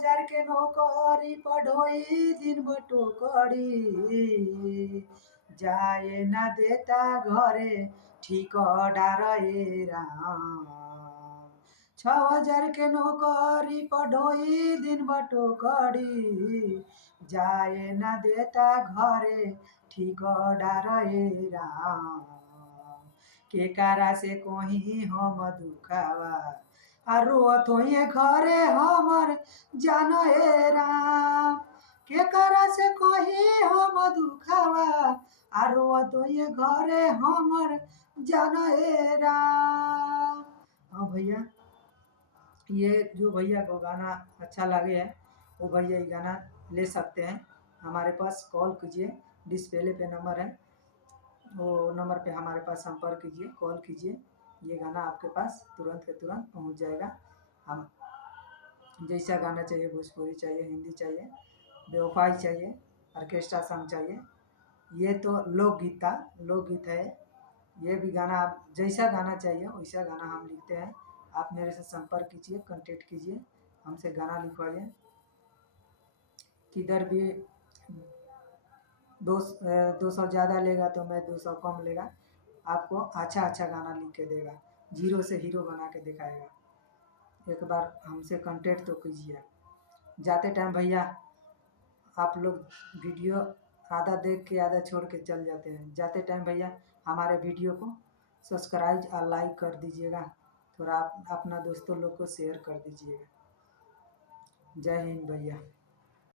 हजार के नौकरी पढ़ोई दिन बटोकरी, जाए ना देता घरे ठिकदार ए राम। 6,000 के नौकरी पढ़ोई दिन बटोकरी, जाए ना देता घरे ठिकदार ए राम। केकरा से कहीं हम दुखावा, रोत होइए घरे हमर जान ए राम। केकरा से कहीं हम दुखावा, रोत होइए घरे हमर जान ए राम। हाँ भैया, ये जो भैया को गाना अच्छा लगे है वो भैया ये गाना ले सकते हैं। हमारे पास कॉल कीजिए, डिस्प्ले पे नंबर है, वो नंबर पे हमारे पास संपर्क कीजिए, कॉल कीजिए। ये गाना आपके पास तुरंत के तुरंत पहुंच जाएगा। हम जैसा गाना चाहिए, भोजपुरी चाहिए, हिंदी चाहिए, बेवफाई चाहिए, ऑर्केस्ट्रा सॉन्ग चाहिए, ये तो लोकगीत है। ये भी गाना आप जैसा गाना चाहिए वैसा गाना हम लिखते हैं। आप मेरे से संपर्क कीजिए, कांटेक्ट कीजिए, हमसे गाना लिखवाइए। किधर भी 200 ज़्यादा लेगा तो मैं 200 कम लेगा। आपको अच्छा अच्छा गाना लिख के देगा, जीरो से हीरो बना के दिखाएगा। एक बार हमसे कांटेक्ट तो कीजिए। जाते टाइम भैया आप लोग वीडियो आधा देख के आधा छोड़ के चल जाते हैं। जाते टाइम भैया हमारे वीडियो को सब्सक्राइब और लाइक कर दीजिएगा, थोड़ा आप अपना दोस्तों लोग को शेयर कर दीजिएगा। जय हिंद भैया।